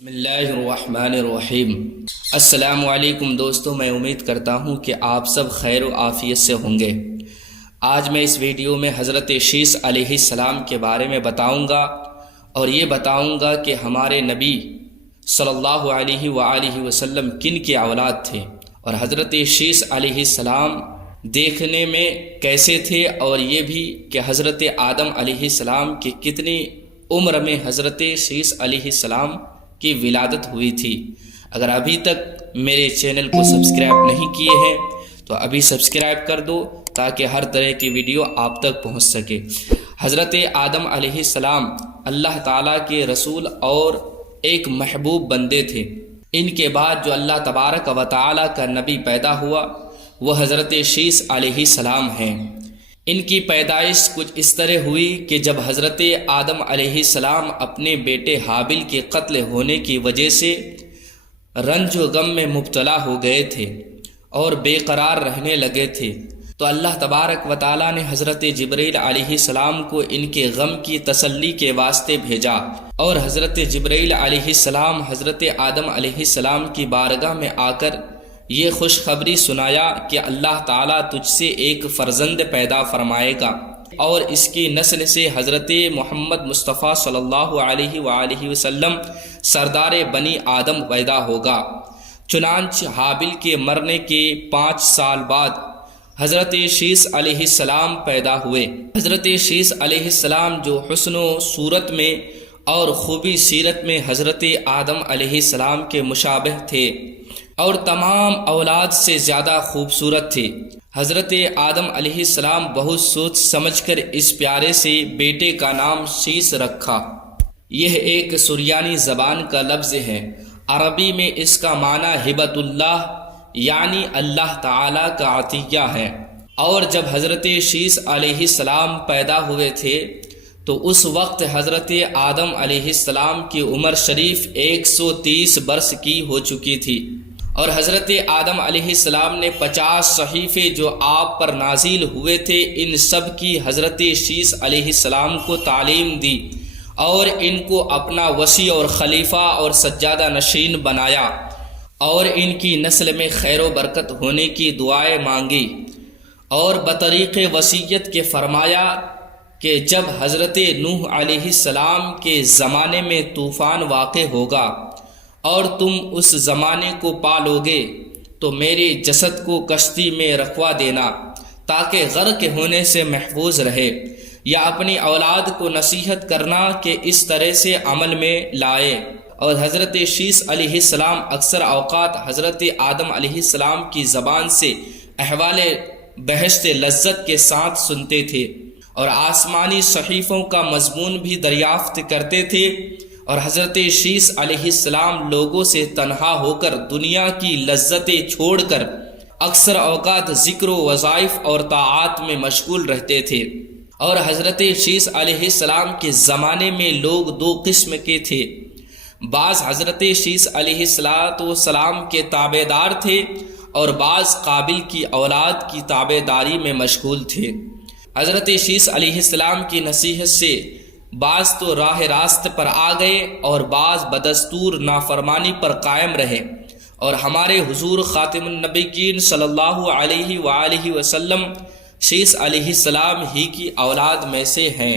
بسم اللہ الرحمن الرحیم۔ السلام علیکم دوستو، میں امید کرتا ہوں کہ آپ سب خیر و عافیت سے ہوں گے۔ آج میں اس ویڈیو میں حضرت شیث علیہ السلام کے بارے میں بتاؤں گا اور یہ بتاؤں گا کہ ہمارے نبی صلی اللہ علیہ وآلہ وسلم کن کے اولاد تھے اور حضرت شیث علیہ السلام دیکھنے میں کیسے تھے، اور یہ بھی کہ حضرت آدم علیہ السلام کی کتنی عمر میں حضرت شیث علیہ السلام کی ولادت ہوئی تھی۔ اگر ابھی تک میرے چینل کو سبسکرائب نہیں کیے ہیں تو ابھی سبسکرائب کر دو تاکہ ہر طرح کی ویڈیو آپ تک پہنچ سکے۔ حضرت آدم علیہ السلام اللہ تعالیٰ کے رسول اور ایک محبوب بندے تھے۔ ان کے بعد جو اللہ تبارک و تعالیٰ کا نبی پیدا ہوا وہ حضرت شیث علیہ السلام ہیں۔ ان کی پیدائش کچھ اس طرح ہوئی کہ جب حضرت آدم علیہ السلام اپنے بیٹے حابل کے قتل ہونے کی وجہ سے رنج و غم میں مبتلا ہو گئے تھے اور بے قرار رہنے لگے تھے، تو اللہ تبارک و تعالیٰ نے حضرت جبرائیل علیہ السلام کو ان کے غم کی تسلی کے واسطے بھیجا، اور حضرت جبرائیل علیہ السلام حضرت آدم علیہ السلام کی بارگاہ میں آ کر یہ خوشخبری سنایا کہ اللہ تعالیٰ تجھ سے ایک فرزند پیدا فرمائے گا اور اس کی نسل سے حضرت محمد مصطفیٰ صلی اللہ علیہ وآلہ وسلم سردار بنی آدم پیدا ہوگا۔ چنانچہ حابل کے مرنے کے 5 سال بعد حضرت شیث علیہ السلام پیدا ہوئے۔ حضرت شیث علیہ السلام جو حسن و صورت میں اور خوبی سیرت میں حضرت آدم علیہ السلام کے مشابہ تھے اور تمام اولاد سے زیادہ خوبصورت تھے۔ حضرت آدم علیہ السلام بہت سوچ سمجھ کر اس پیارے سے بیٹے کا نام شیث رکھا۔ یہ ایک سریانی زبان کا لفظ ہے، عربی میں اس کا معنی ہبۃ اللہ یعنی اللہ تعالیٰ کا عطیہ ہے۔ اور جب حضرت شیث علیہ السلام پیدا ہوئے تھے تو اس وقت حضرت آدم علیہ السلام کی عمر شریف 130 برس کی ہو چکی تھی، اور حضرت آدم علیہ السلام نے 50 صحیفے جو آپ پر نازل ہوئے تھے ان سب کی حضرت شیث علیہ السلام کو تعلیم دی اور ان کو اپنا وصی اور خلیفہ اور سجادہ نشین بنایا، اور ان کی نسل میں خیر و برکت ہونے کی دعائیں مانگی، اور بطریق وصیت کے فرمایا کہ جب حضرت نوح علیہ السلام کے زمانے میں طوفان واقع ہوگا اور تم اس زمانے کو پالو گے تو میرے جسد کو کشتی میں رکھوا دینا تاکہ غرق ہونے سے محفوظ رہے، یا اپنی اولاد کو نصیحت کرنا کہ اس طرح سے عمل میں لائے۔ اور حضرت شیث علیہ السلام اکثر اوقات حضرت آدم علیہ السلام کی زبان سے احوال بہشت لذت کے ساتھ سنتے تھے اور آسمانی صحیفوں کا مضمون بھی دریافت کرتے تھے، اور حضرت شیث علیہ السلام لوگوں سے تنہا ہو کر دنیا کی لذتیں چھوڑ کر اکثر اوقات ذکر و وظائف اور طاعات میں مشغول رہتے تھے۔ اور حضرت شیث علیہ السلام کے زمانے میں لوگ 2 قسم کے تھے، بعض حضرت شیث علیہ السلام کے تابع دار تھے اور بعض قابل کی اولاد کی تابع داری میں مشغول تھے۔ حضرت شیث علیہ السلام کی نصیحت سے بعض تو راہ راست پر آ گئے اور بعض بدستور نافرمانی پر قائم رہے، اور ہمارے حضور خاتم النبیین صلی اللہ علیہ وآلہ وسلم شیث علیہ السلام ہی کی اولاد میں سے ہیں۔